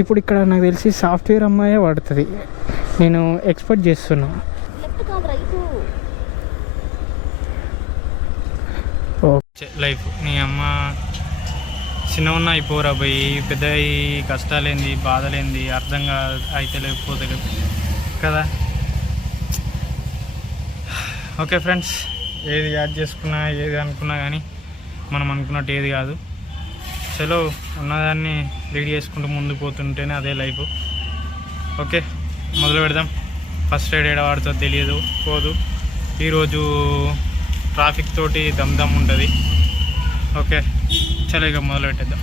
ఇప్పుడు ఇక్కడ నాకు తెలిసి సాఫ్ట్వేర్ అమ్మాయే పడుతుంది, నేను ఎక్స్పెక్ట్ చేస్తున్నా. ఓకే లైఫ్ నీ అమ్మ చిన్న ఉన్న అయిపోరా పోయి పెద్ద కష్టాలేంది బాధలేంది అర్థంగా అయితే లేకపోతే కదా. ఓకే ఫ్రెండ్స్, ఏది యాడ్ చేసుకున్నా ఏది అనుకున్నా కానీ మనం అనుకున్నట్టు ఏది కాదు. చలో ఉన్నదాన్ని లీడ్ చేసుకుంటూ ముందుకు పోతుంటేనే అదే లైఫ్. ఓకే మొదలు పెడదాం. ఫస్ట్ రైడ్ ఏడ వాడుతో తెలియదు పోదు. ఈరోజు ట్రాఫిక్ తోటి దమ్ ఉంటుంది. ఓకే చలో ఇక మొదలు పెట్టేద్దాం.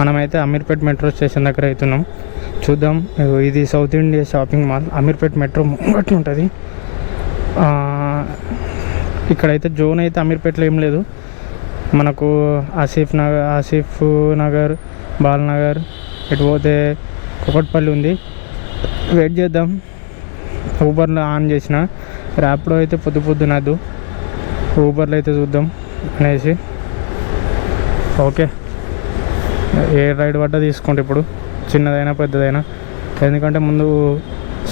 మనమైతే అమీర్పేట్ మెట్రో స్టేషన్ దగ్గర అవుతున్నాం. చూద్దాం. ఇది South India shopping mall. Ameerpet metro ముంగట్టు ఉంటుంది. ఇక్కడైతే జోన్ అయితే అమీర్పేట్లో ఏం లేదు. మనకు ఆసిఫ్ నగర్ బాలనగర్ ఇటు పోతే కుకట్పల్లి ఉంది. వెయిట్ చేద్దాం. ఊబర్లో ఆన్ చేసిన, ర్యాపిడో అయితే పొద్దునద్దు, ఊబర్లో అయితే చూద్దాం అనేసి. ఓకే ఏ రైడ్ పడ్డా తీసుకుంటే ఇప్పుడు చిన్నదైనా పెద్దదైనా, ఎందుకంటే ముందు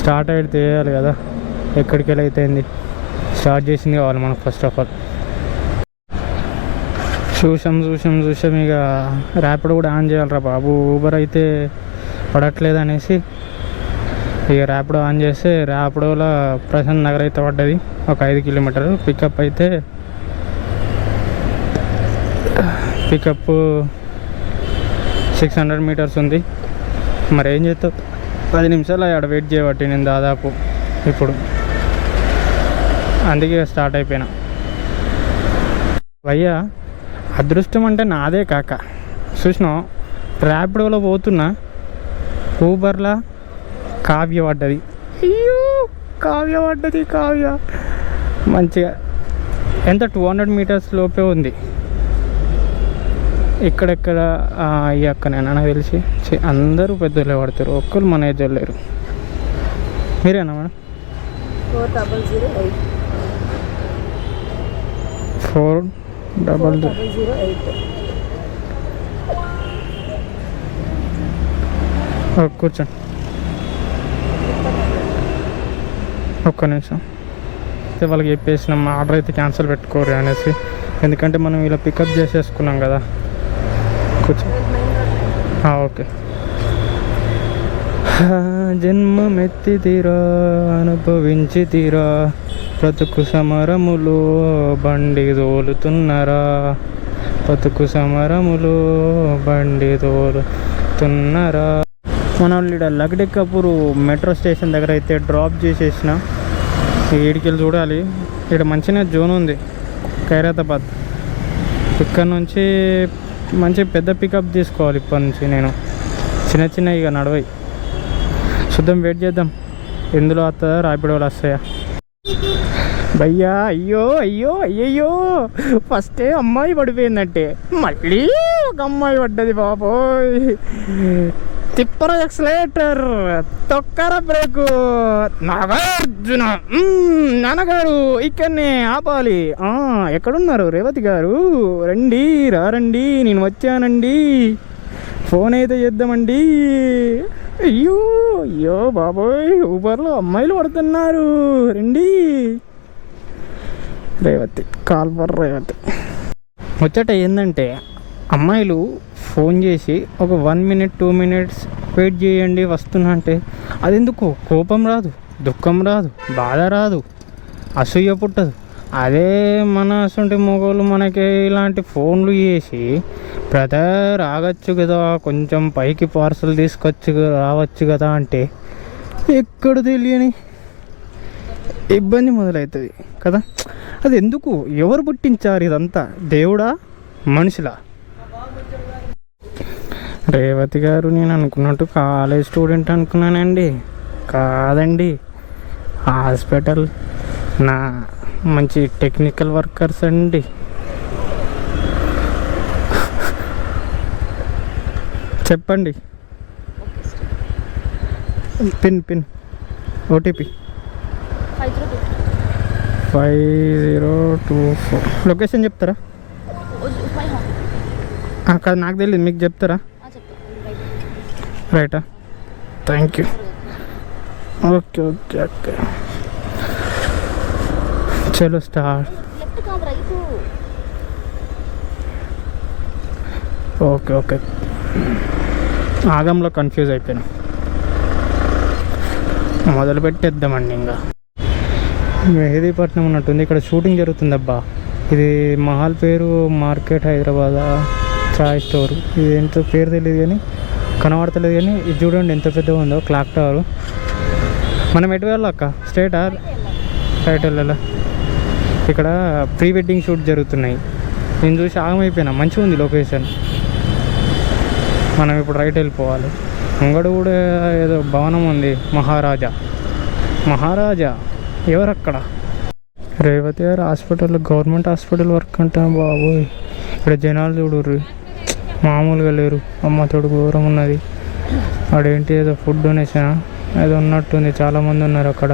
స్టార్ట్ అయితే చేయాలి కదా. ఎక్కడికి వెళ్ళి అయితే స్టార్ట్ చేసింది కావాలి మనకు ఫస్ట్ ఆఫ్ ఆల్. చూసాం ఇక ర్యాపిడో కూడా ఆన్ చేయాలరా బాబు. ఊబర్ అయితే పడట్లేదు అనేసి ఇక ర్యాపిడో ఆన్ చేస్తే ర్యాపిడోలో ప్రశాంత్ నగర్ అయితే పడ్డది, ఒక 5 కిలోమీటర్లు. పికప్ 600 మీటర్స్ ఉంది. మరి ఏం చేస్తావు, 10 నిమిషాలు అక్కడ వెయిట్ చేయబట్టి నేను దాదాపు ఇప్పుడు, అందుకే స్టార్ట్ అయిపోయినా. భయ్యా అదృష్టం అంటే నాదే కాక. చూసినావు ర్యాపిడోలో పోతున్నా, ఊబర్లా కావ్య పడ్డది. అయ్యో కావ్య మంచిగా ఎంత 200 మీటర్స్ లోపే ఉంది. ఇక్కడెక్కడ ఈ అక్కనే నాకు తెలిసి అందరూ పెద్దోళ్ళే పడతారు, ఒక్కరు మన ఏజ్ లేరు. మీరేనా మేడం? 4008. కూర్చోండి ఒక్క నిమిషం. అయితే వాళ్ళకి చెప్పేసినాం ఆర్డర్ అయితే క్యాన్సిల్ పెట్టుకోరు అనేసి, ఎందుకంటే మనం ఇలా పికప్ చేసేసుకున్నాం కదా. కూర్చో. ఓకే. జన్మమెత్తి తీరా అనుభవించి తీరా, బ్రతుకు సమరములు బండి తోలుతున్నరా, బ్రతుకు సమరములు బండి తోలుతున్నరా. మన వాళ్ళు ఇక్కడ లగడెక్కపూర్ మెట్రో స్టేషన్ దగ్గర అయితే డ్రాప్ చేసేసిన. ఈడికెళ్ళి చూడాలి, ఇక్కడ మంచిగా జోన్ ఉంది ఖైరతాబాద్. ఇక్కడ నుంచి మంచి పెద్ద పికప్ తీసుకోవాలి ఇప్పటి నుంచి. నేను చిన్న ఇక నడవై చూద్దాం, వెయిట్ చేద్దాం. ఎందులో వస్తుందా, ర్యాపిడోలో వస్తాయా. భయ్యా అయ్యో ఫస్టే అమ్మాయి పడిపోయిందంటే మళ్ళీ ఒక అమ్మాయి పడ్డది బాబోయ్. తిప్పర ఎక్సలేటర్, తొక్కర బ్రేకు. నాగార్జున నాన్నగారు ఇక్కడనే ఆపాలి. ఎక్కడున్నారు రేవతి గారు? రండి నేను వచ్చానండి, ఫోన్ అయితే చేద్దామండి. అయ్యో బాబోయ్, ఊబర్లో అమ్మాయిలు పడుతున్నారు, రండి. రేవతి కాల్వర్ రేవతి ముచ్చట ఏంటంటే, అమ్మాయిలు ఫోన్ చేసి ఒక 1 మినిట్ 2 మినిట్స్ వెయిట్ చేయండి వస్తున్నా అంటే, అదెందుకు కోపం రాదు, దుఃఖం రాదు, బాధ రాదు, అసూయ పుట్టదు. అదే మన అసంటి మొగోళ్ళు మనకి ఇలాంటి ఫోన్లు చేసి, బ్రదర్ ఆగచ్చు కదా, కొంచెం పైకి పార్సల్ రావచ్చు కదా అంటే, ఎక్కడ తెలియని ఇబ్బంది మొదలవుతుంది కదా. అది ఎందుకు, ఎవరు పుట్టించారు ఇదంతా, దేవుడా మనుషులా? రేవతి గారు నేను అనుకున్నట్టు కాలేజ్ స్టూడెంట్ అనుకున్నానండి, కాదండి. హాస్పిటల్ నా మంచి టెక్నికల్ వర్కర్స్ అండి. చెప్పండి. Pin OTP 5024. లొకేషన్ చెప్తారా? అక్కడ నాకు తెలియదు, మీకు చెప్తారా? రైటా, thank you. Okay okay okay, చలో స్టార్ట్. ఓకే ఓకే, ఆగంలో కన్ఫ్యూజ్ అయిపోయినా. మొదలు పెట్టేద్దామండి. ఇంకా మెహదీపట్నం ఉన్నట్టుంది, ఇక్కడ షూటింగ్ జరుగుతుంది అబ్బా. ఇది మహల్ పేరు మార్కెట్ హైదరాబాద్ చాయ్ స్టోర్. ఇది ఎంత పేరు తెలియదు కానీ కనబడతలేదు, కానీ ఇది చూడండి ఎంత పెద్దగా ఉందో క్లాక్ టవర్. మనం ఎటు వెళ్ళాక స్ట్రైటా రైట్ వెళ్ళాలా? ఇక్కడ ప్రీ వెడ్డింగ్ షూట్ జరుగుతున్నాయి. నేను చూసి ఆగమైపోయినా, మంచిగా ఉంది లొకేషన్. మనం ఇప్పుడు రైట్ వెళ్ళిపోవాలి. ముంగడు కూడా ఏదో భవనం ఉంది, మహారాజా ఎవరక్కడ? రేవతి గారు హాస్పిటల్, గవర్నమెంట్ హాస్పిటల్ వర్క్ అంటే బాబోయ్. ఇక్కడ జనాలు చూడరు, మామూలుగా లేరు. అమ్మ తోడు ఘోరం ఉన్నది. అదేంటి ఏదో ఫుడ్ డొనేషన్ ఏదో ఉన్నట్టుంది, చాలామంది ఉన్నారు అక్కడ.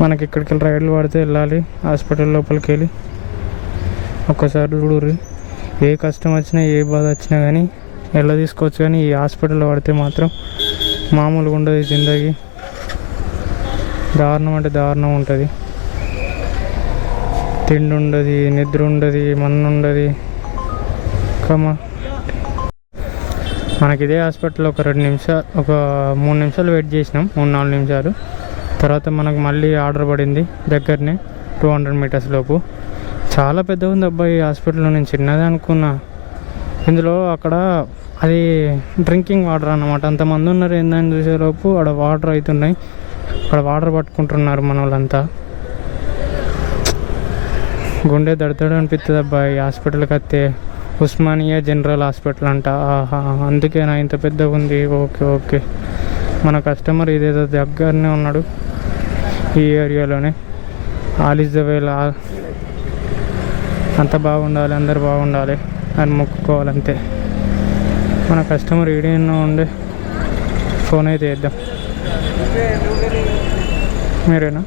మనకి ఇక్కడికి వెళ్ళి రైడ్లు పడితే వెళ్ళాలి హాస్పిటల్ లోపలికి వెళ్ళి. ఒక్కసారి చూడరు, ఏ కష్టం వచ్చినా ఏ బాధ వచ్చినా కానీ ఎలా తీసుకోవచ్చు. కానీ ఈ హాస్పిటల్లో పడితే మాత్రం మామూలుగా ఉండదు జిందగీ. దారుణం అంటే దారుణం ఉంటుంది. తిండి ఉండదు, నిద్ర ఉండదు, మన్ను ఉండదు. కమా మనకి ఇదే హాస్పిటల్ ఒక 2 నిమిషాలు, ఒక 3 నిమిషాలు వెయిట్ చేసినాం, 3-4 నిమిషాలు. తర్వాత మనకు మళ్ళీ ఆర్డర్ పడింది దగ్గరనే 200 మీటర్స్ లోపు. చాలా పెద్దగా ఉంది అబ్బాయి హాస్పిటల్. నేను చిన్నదే అనుకున్నా. ఇందులో అక్కడ అది డ్రింకింగ్ వాటర్ అన్నమాట. అంతమంది ఉన్నారు, ఏందని చూసేలోపు అక్కడ వాటర్ అవుతున్నాయి. అక్కడ వాటర్ పట్టుకుంటున్నారు మన వాళ్ళంతా. గుండె దడదడ అనిపిస్తుంది అబ్బాయి హాస్పిటల్కి వస్తే. ఉస్మానియా జనరల్ హాస్పిటల్ అంట. ఆహా, అందుకేనా ఇంత పెద్దగా ఉంది. ఓకే ఓకే, మన కస్టమర్ ఇదేదో దగ్గరనే ఉన్నాడు, ఈ ఏరియాలోనే. ఆల్ ఈజ్ ద వేల్. అంత బాగుండాలి, అందరు బాగుండాలి అని మొక్కుకోవాలంతే. మన కస్టమర్ ఈడేనో ఉండే. ఫోన్ అయితే వేద్దాం. మీరేనా?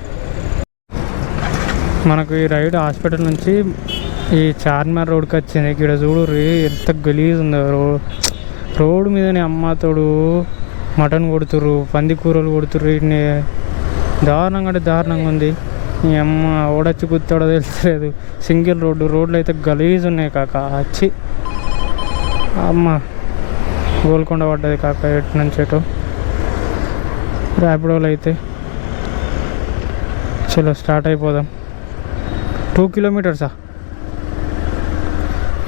మనకు ఈ రైడ్ హాస్పిటల్ నుంచి ఈ చార్మినార్ రోడ్కి వచ్చింది. ఇక్కడ చూడు ఎంత గలీజ్ ఉందో రోడ్డు మీదనే. అమ్మతోడు మటన్ కొడుతుర్రు, పంది కూరలు కొడుతుర్రు. ఇన్ని దారుణంగా అంటే దారుణంగా ఉంది. ఈ అమ్మ ఓడొచ్చి గుర్తాడో తెలుస్తలేదు. సింగిల్ రోడ్లు అయితే గలీజ్ ఉన్నాయి కాక. వచ్చి అమ్మ గోల్కొండ పడ్డది కాక ఎటు నుంచి ఎటు. ర్యాపిడోలో అయితే చలో స్టార్ట్ అయిపోదాం. 2 కిలోమీటర్సా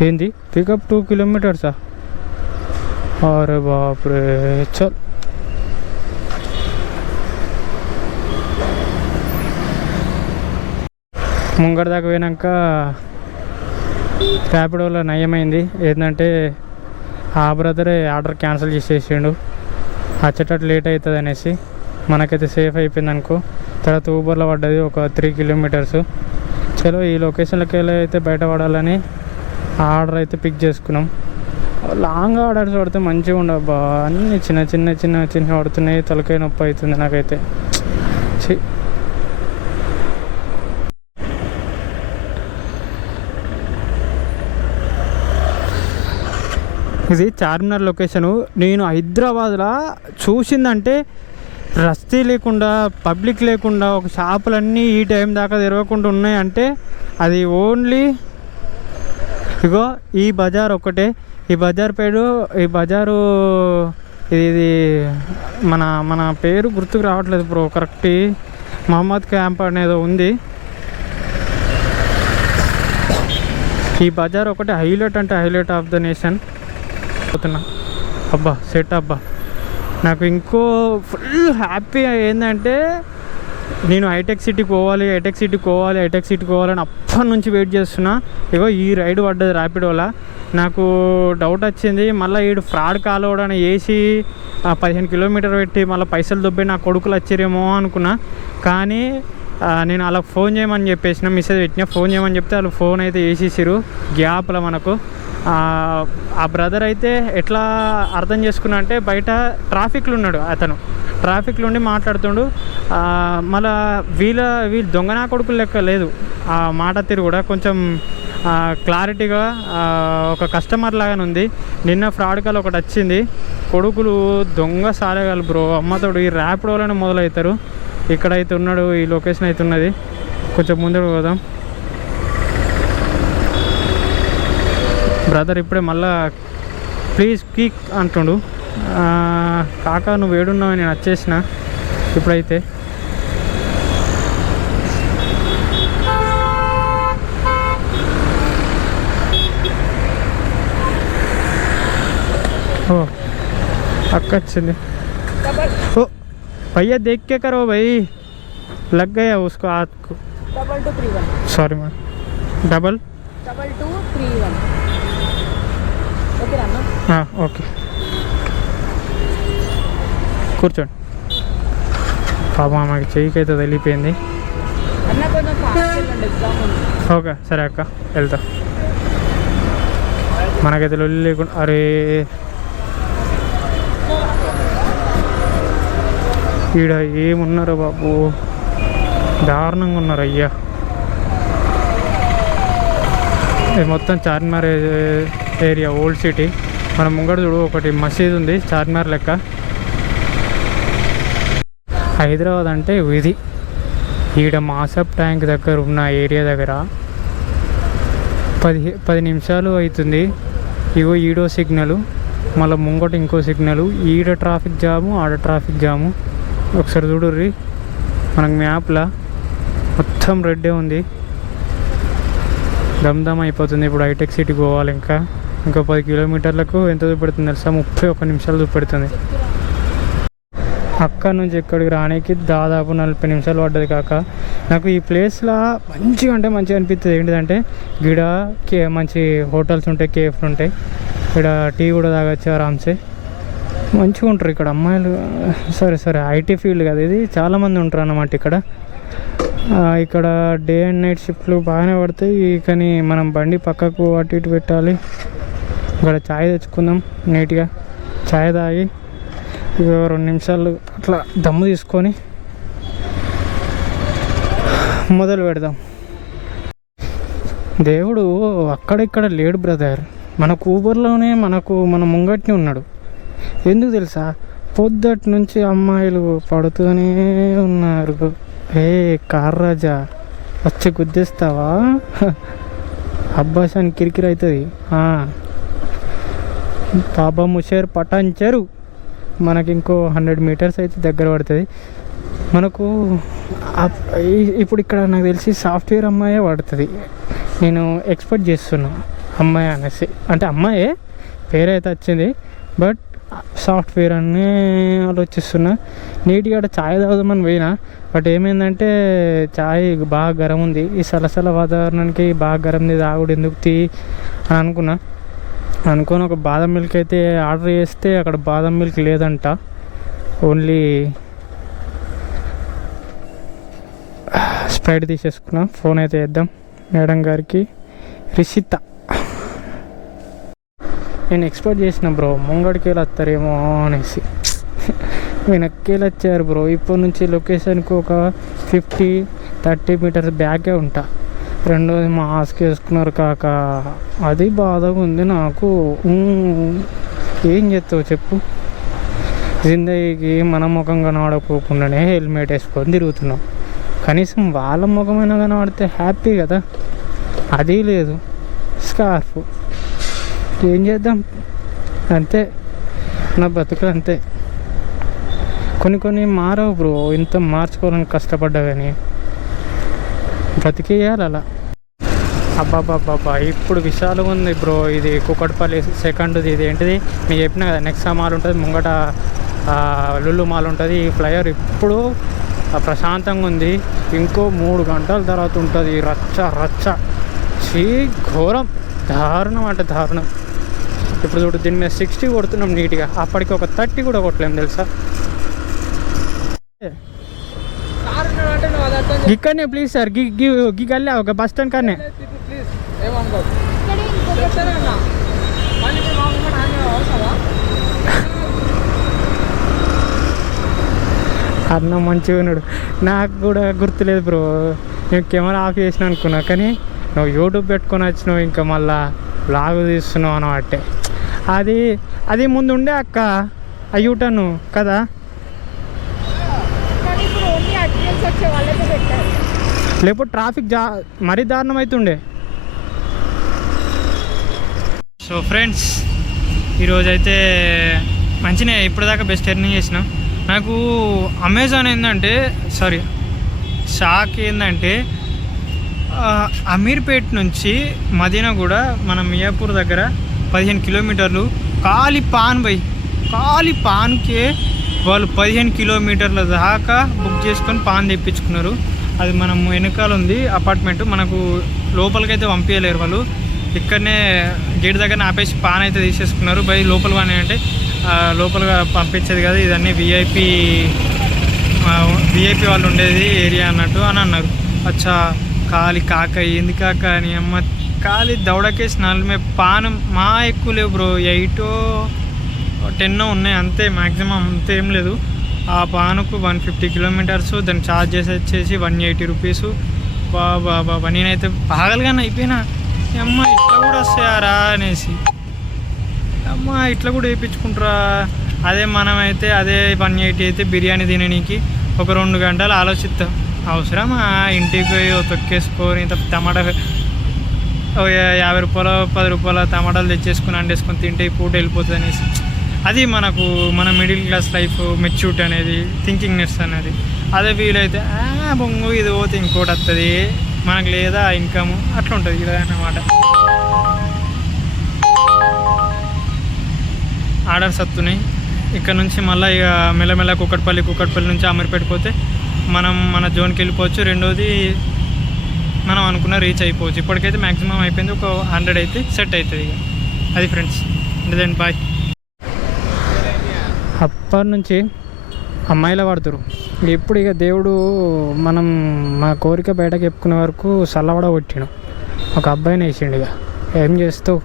ఏంది? పికప్ 2 కిలోమీటర్సా? అరే బాప్రే, చల్. ముంగడ దాకా పోయినాక ర్యాపిడోలో నయమైంది. ఏంటంటే ఆ బ్రదరే ఆర్డర్ క్యాన్సిల్ చేసేసిండు, వచ్చేటట్టు లేట్ అవుతుంది అనేసి. మనకైతే సేఫ్ అయిపోయింది అనుకో. తర్వాత ఊబర్లో పడ్డది ఒక 3 కిలోమీటర్స్. చలో ఈ లొకేషన్లోకి వెళ్ళి అయితే బయట పడాలని ఆర్డర్ అయితే పిక్ చేసుకున్నాం. లాంగ్ ఆర్డర్స్ పడితే మంచిగా ఉండబ్బా. అన్నీ చిన్న చిన్న చిన్న చిన్న పడుతున్నాయి. తలకాయ నొప్పి అవుతుంది నాకైతే. ఇది చార్మినార్ లొకేషను. నేను హైదరాబాద్లో చూసిందంటే రస్తీ లేకుండా, పబ్లిక్ లేకుండా, ఒక షాపులన్నీ ఈ టైం దాకా తెరవకుండా ఉన్నాయంటే అది ఓన్లీ ఇగో ఈ బజార్ ఒకటే. ఈ బజార్ పేరు, ఈ బజారు ఇది మన పేరు గుర్తుకు రావట్లేదు బ్రో కరెక్ట్. మహమ్మద్ క్యాంప్ అనేది ఉంది. ఈ బజార్ ఒకటి హైలైట్ అంటే హైలైట్ ఆఫ్ ద నేషన్. పోతున్నా అబ్బా, సెట్ అబ్బా. నాకు ఇంకో ఫుల్ హ్యాపీ ఏంటంటే నేను హైటెక్ సిటీకి పోవాలి అని అప్పటి నుంచి వెయిట్ చేస్తున్నా. ఇగో ఈ రైడ్ పడ్డది ర్యాపిడోలా. నాకు డౌట్ వచ్చింది, మళ్ళీ వీడు ఫ్రాడ్ కాల్ అవడం వేసి 15 కిలోమీటర్ పెట్టి మళ్ళీ పైసలు దొబ్బి నా కొడుకులు వచ్చారేమో అనుకున్నా. కానీ నేను అలా ఫోన్ చేయమని చెప్పేసిన, మెసేజ్ పెట్టినా, ఫోన్ చేయమని చెప్తే వాళ్ళు ఫోన్ అయితే వేసేసారు గ్యాప్లో మనకు. ఆ బ్రదర్ అయితే ఎట్లా అర్థం చేసుకున్నా అంటే బయట ట్రాఫిక్లో ఉన్నాడు అతను. ట్రాఫిక్లో ఉండి మాట్లాడుతుండు. మళ్ళీ వీళ్ళు దొంగనా కొడుకులు లెక్క లేదు ఆ మాట తీరు కూడా. కొంచెం క్లారిటీగా ఒక కస్టమర్ లాగానే ఉంది. నిన్న ఫ్రాడ్ కాల్ ఒకటి వచ్చింది. కొడుకులు దొంగ సారేగాలు బ్రో, అమ్మతోడు ఈ ర్యాపిడోలోనే మొదలవుతారు. ఇక్కడైతే ఉన్నాడు, ఈ లొకేషన్ అయితే ఉన్నది. కొంచెం ముందుకు పోదాం. బ్రదర్ ఇప్పుడే మళ్ళా ప్లీజ్ క్విక్ అంటుండు. కాకా నువ్వు వేడున్నావు, నేను వచ్చేసిన ఇప్పుడైతే. ఓ అక్క వచ్చింది. ओ भैया देख के करो भाई, लग गया उसको हाथ को. 2231. Sorry ma'am. डबल 2231. ఓకే అన్న. ఓకే కూర్చోండి. పాప మాకు చెయ్యికి అయితే వెళ్ళిపోయింది. అన్న కొంచెం ఫాస్ట్ వెళ్ళండి, ఎగ్జామ్ ఉంది. ఓకే సరే అక్క వెళ్తా. మనకైతే లొల్లి లేకుండా. అరే ఈడ ఏమున్నారో బాబు, దారుణంగా ఉన్నారు అయ్యా. ఇది మొత్తం చార్మినార్ ఏరియా, ఓల్డ్ సిటీ. మన ముంగడ చూడు ఒకటి మసీద్ ఉంది, చార్మినార్ లెక్క. హైదరాబాద్ అంటే ఇది. ఈడ మాసప్ ట్యాంక్ దగ్గర ఉన్న ఏరియా దగ్గర 10 నిమిషాలు అవుతుంది. ఇగో ఈడో సిగ్నలు, మళ్ళీ ముంగట ఇంకో సిగ్నలు. ఈడ ట్రాఫిక్ జాము, ఆడ ట్రాఫిక్ జాము. ఒకసారి చూడుర్రి, మనకు మ్యాప్లా మొత్తం రెడ్డే ఉంది. దమ్దమ్ అయిపోతుంది. ఇప్పుడు హైటెక్ సిటీకి పోవాలి. ఇంకా 10 కిలోమీటర్లకు ఎంత చూపెడుతుంది తెలుసా? 31 నిమిషాలు చూపెడుతుంది. అక్కడ నుంచి ఇక్కడికి రానికి దాదాపు 40 నిమిషాలు పడ్డది. కాక నాకు ఈ ప్లేస్లో మంచిగా అంటే మంచిగా అనిపిస్తుంది. ఏంటిదంటే గిడ మంచి హోటల్స్ ఉంటాయి, కేఫ్లు ఉంటాయి. ఇక్కడ టీ కూడా తాగొచ్చు ఆరామ్సే. మంచిగా ఉంటారు ఇక్కడ అమ్మాయిలు. సరే ఐటీ ఫీల్డ్ కదా ఇది, చాలామంది ఉంటారు అన్నమాట ఇక్కడ. ఇక్కడ డే అండ్ నైట్ షిఫ్ట్లు బాగానే పడతాయి. కానీ మనం బండి పక్కకు అటు ఇటు పెట్టాలి. ఇక్కడ ఛాయ్ తెచ్చుకుందాం, నీట్గా ఛాయ్ తాగి ఇక 2 నిమిషాలు అట్లా దమ్ము తీసుకొని మొదలు పెడదాం. దేవుడు అక్కడిక్కడ లేడు బ్రదర్, మన ఊబర్లోనే మన ముంగట్ని ఉన్నాడు. ఎందుకు తెలుసా? పొద్దుటి నుంచి అమ్మాయిలు పడుతూనే ఉన్నారు. కార్ రాజా వచ్చి గుద్దేస్తావా? అబ్బాసాని కిరికిరి అవుతుంది. బాబా ముషేర్ పటాన్చెరు మనకి ఇంకో 100 మీటర్స్ అయితే దగ్గర పడుతుంది మనకు. ఇప్పుడు ఇక్కడ నాకు తెలిసి సాఫ్ట్వేర్ అమ్మాయే పడుతుంది. నేను ఎక్స్పెక్ట్ చేస్తున్నా అమ్మాయి అనేసి. అంటే అమ్మాయే పేరైతే వచ్చింది, బట్ సాఫ్ట్వేర్ అని ఆలోచిస్తున్నా. నీట్గా ఛాయ్ తాగుదామని పోయినా, బట్ ఏమైందంటే ఛాయ్ బాగా గరం ఉంది. ఈ సలసల వాతావరణానికి బాగా గరంది తాగుడు ఎందుకు అని అనుకోని ఒక బాదం మిల్క్ అయితే ఆర్డర్ చేస్తే అక్కడ బాదం మిల్క్ లేదంట, ఓన్లీ స్ప్రైట్ తీసేసుకున్నా. ఫోన్ అయితే వేద్దాం మేడం గారికి. రిషిత నేను ఎక్స్పెక్ట్ చేసిన బ్రో ముంగడికి వెళ్ళి వస్తారేమో అనేసి, వెనక్కి వెళ్ళి వచ్చారు బ్రో. ఇప్పటి నుంచి లొకేషన్కి ఒక 50-30 మీటర్స్ బ్యాకే ఉంటా. రెండోది మాస్క్ వేసుకున్నారు కాక, అది బాధగా ఉంది నాకు. ఏం చేస్తావు చెప్పు? జిందగీకి మన ముఖం కనబడకోకుండానే హెల్మెట్ వేసుకొని తిరుగుతున్నాం. కనీసం వాళ్ళ ముఖమైనా కనబడితే హ్యాపీ కదా, అది లేదు. స్కార్ఫ్ ఏం చేద్దాం, అంతే నా బతుకులు అంతే. కొన్ని మారవు బ్రో, ఇంత మార్చుకోవాలని కష్టపడ్డా కానీ బ్రతికేయాలి అలా. అబ్బాబ్బాబ్బా ఇప్పుడు విశాలంగా ఉంది బ్రో. ఇది కూకట్పల్లి సెకండ్ది. ఇది ఏంటిది మీకు చెప్పినా కదా, నెక్సా మాల్ ఉంటుంది ముంగట, లుల్లు మాల్ ఉంటుంది. ఈ ఫ్లైఓవర్ ఇప్పుడు ప్రశాంతంగా ఉంది. ఇంకో 3 గంటల తర్వాత ఉంటుంది రచ్చ. ఘోరం, దారుణం అంటే దారుణం. ఇప్పుడు చూడు, దీని మీద 60 కొడుతున్నాం నీట్గా, అప్పటికి ఒక 30 కూడా కొట్టలేము తెలుసా. ఇక్కడనే ప్లీజ్ సార్, గల్లే ఒక బస్ స్టాండ్ కానీ అన్న మంచిగా ఉన్నాడు. నాకు కూడా గుర్తులేదు బ్రో, నేను కెమెరా ఆఫ్ చేసిన అనుకున్నా, కానీ నువ్వు యూట్యూబ్ పెట్టుకొని వచ్చినావు ఇంకా మళ్ళా బ్లాగ్ తీస్తున్నావు అనమాట. అది ముందు ఉండే అక్క అయ్యూటను కదా. కానీ ఇప్పుడు ఓన్లీ అటెండెన్స్ వచ్చే వాళ్ళకే పెట్టారు. లేకపోతే ట్రాఫిక్ మరీ దారుణం అవుతుండే. సో ఫ్రెండ్స్, ఈరోజైతే మంచిగా ఇప్పటిదాకా బెస్ట్ ఎర్నింగ్ చేసినాం. నాకు అమెజాన్ ఏంటంటే షాక్ ఏంటంటే అమీర్పేట్ నుంచి మదీనా కూడా మన మియాపూర్ దగ్గర 15 కిలోమీటర్లు. ఖాళీ పాన్కే వాళ్ళు 15 కిలోమీటర్ల దాకా బుక్ చేసుకొని పాన్ తెప్పించుకున్నారు. అది మనం వెనకాల ఉంది అపార్ట్మెంట్, మనకు లోపలికైతే పంపించలేరు వాళ్ళు. ఇక్కడనే గేట్ దగ్గర ఆపేసి పాన్ అయితే తీసేసుకున్నారు. బై లోపల కానీ అంటే లోపలగా పంపించేది కదా, ఇదన్నీ విఐపి వాళ్ళు ఉండేది ఏరియా అన్నట్టు అని అన్నారు. అచ్చా ఖాళీ కాక ఏంది కాక అని అమ్మ ఖాళీ దౌడకేసి నలమే పానం మా ఎక్కువ లేవు బ్రో, 8 or 10 ఉన్నాయి అంతే, మ్యాక్సిమం అంత ఏం లేదు. ఆ పానుకు 150 కిలోమీటర్స్, దాన్ని ఛార్జ్ చేసి వచ్చేసి 180 రూపీస్. బాబా నేనైతే పాగలుగానే అయిపోయినా, అమ్మ ఇట్లా కూడా వస్తాయారా అనేసి, అమ్మ ఇట్లా కూడా వేయించుకుంటారా. అదే మనమైతే అదే 180 అయితే బిర్యానీ తినడానికి ఒక 2 గంటలు ఆలోచిస్తాం. అవసరమా ఇంటికి తొక్కేసుకొని టమాటా 50 రూపాయలు 10 రూపాయల టమాటాలు తెచ్చేసుకుని అండేసుకొని తింటే ఈ పూట వెళ్ళిపోతుంది అనేసి. అది మన మిడిల్ క్లాస్ లైఫ్ మెచ్యూరిటీ అనేది, థింకింగ్నెస్ అనేది. అదే వీలైతే బొంగు ఇది పోతే ఇంకోటి వస్తుంది, మనకు లేదా ఇన్కమ్ అట్లా ఉంటుంది ఇలా అన్నమాట. ఆర్డర్స్ వస్తున్నాయి ఇక్కడ నుంచి. మళ్ళీ ఇక మెల్లమెల్ల కుక్కట్పల్లి నుంచి అమీర్పేట పోతే మనం మన జోన్కి వెళ్ళిపోవచ్చు. రెండోది మనం అనుకున్న రీచ్ అయిపోవచ్చు. ఇప్పటికైతే మ్యాక్సిమం అయిపోయింది, ఒక 100 అయితే సెట్ అవుతుంది ఇక. అది ఫ్రెండ్స్, దెన్ బాయ్. అప్పటి నుంచి అమ్మాయిల పడుతురు. ఎప్పుడు ఇక దేవుడు మా కోరిక బయటకు చెప్పుకునే వరకు చల్లవడ కొట్టిను, ఒక అబ్బాయిని వేసిండు. ఇక ఏం చేస్తావు,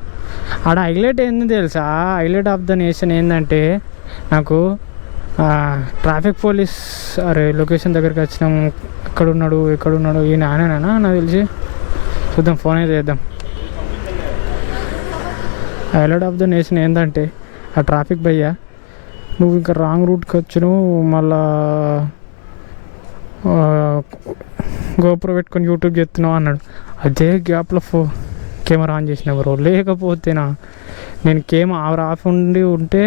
ఆడ హైలైట్ ఏంది తెలుసా? హైలైట్ ఆఫ్ ద నేషన్ ఏంటంటే, నాకు ట్రాఫిక్ పోలీస్ లొకేషన్ దగ్గరికి వచ్చినాము, ఎక్కడున్నాడు ఈ నానేనా నాకు తెలిసి. చూద్దాం, ఫోన్ అయితే చేద్దాం. హైలైట్ ఆఫ్ ద నేషన్ ఏంటంటే, ఆ ట్రాఫిక్ భయ్యా నువ్వు ఇంకా రాంగ్ రూట్కి వచ్చినావు, మళ్ళా గోప్రో పెట్టుకొని యూట్యూబ్ చేస్తున్నావు అన్నాడు. అదే గ్యాప్లో కెమెరా ఆన్ చేసిన బ్రో, లేకపోతేనా నేను కెమెరా ఆఫ్ ఉంటే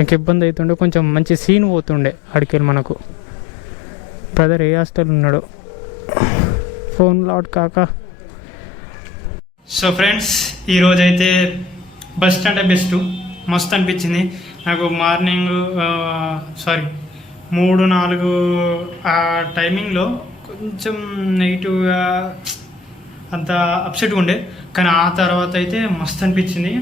ఇంక ఇబ్బంది అవుతుండే, కొంచెం మంచి సీన్ పోతుండే అడికెళ్ళి. మనకు బ్రదర్ ఏ హాస్టల్ ఉన్నాడు, ఫోన్ లాట్ కాక. సో ఫ్రెండ్స్, ఈరోజైతే బెస్ట్ అంటే బెస్ట్ మస్తు అనిపించింది నాకు. మార్నింగ్ 3-4 ఆ టైమింగ్లో కొంచెం నెగిటివ్గా అంత అప్సెట్గా ఉండే, కానీ ఆ తర్వాత అయితే మస్తు అనిపించింది.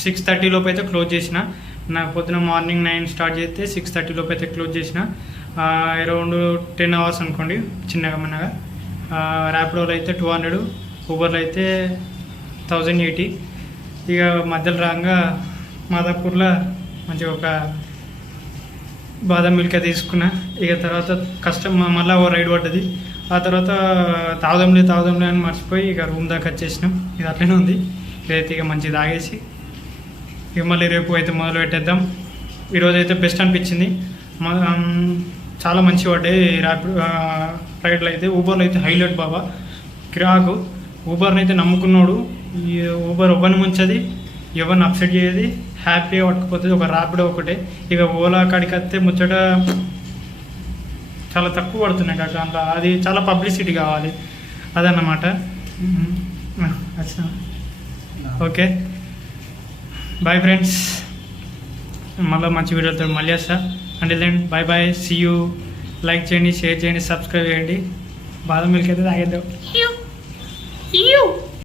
6:30 లోపు అయితే క్లోజ్ చేసిన. నాకు పొద్దున మార్నింగ్ 9 స్టార్ట్ చేస్తే 6:30 లోపు అయితే క్లోజ్ చేసిన. అరౌండ్ 10 అవర్స్ అనుకోండి చిన్నగా. ర్యాపిడోలో అయితే 200, ఊబర్లో అయితే 1080. ఇక మధ్యలో రాగా మాదాపూర్లో మంచిగా ఒక బాదం మిల్క్ తీసుకున్నా. ఇక తర్వాత కష్టం మళ్ళీ ఓ రైడ్ పడ్డది. ఆ తర్వాత తాగుదాంలే అని మర్చిపోయి ఇక రూమ్ దాకా వచ్చేసినాం. ఇది అట్లనే ఉంది. ఇదైతే ఇక మంచిగా తాగేసి ఇక మళ్ళీ రేపు అయితే మొదలు పెట్టేద్దాం. ఈరోజు అయితే బెస్ట్ అనిపించింది, చాలా మంచి పడ్డాయి రైడ్లో అయితే. ఊబర్లో అయితే హైలైట్ బాబా కిరాకు. ఊబర్ని అయితే నమ్ముకున్నాడు, ఈ ఊబర్ ఎవరిని ముంచది, ఎవరిని అప్సెట్ చేయది, హ్యాపీగా పట్టుకుపోతుంది. ఒక ర్యాపిడో ఒకటే. ఇక ఓలా కాడికి వస్తే ముచ్చట చాలా తక్కువ పడుతున్నాయి కాక, అందులో అది చాలా పబ్లిసిటీ కావాలి అదన్నమాట. ఓకే బాయ్ ఫ్రెండ్స్, మళ్ళీ మంచి వీడియోతో మళ్ళీ వస్తా. అంటే then bye bye, see you. Like చేయండి, షేర్ చేయండి, సబ్స్క్రైబ్ చేయండి. బాదం మిల్క్ అయితే తాగేద్దాం.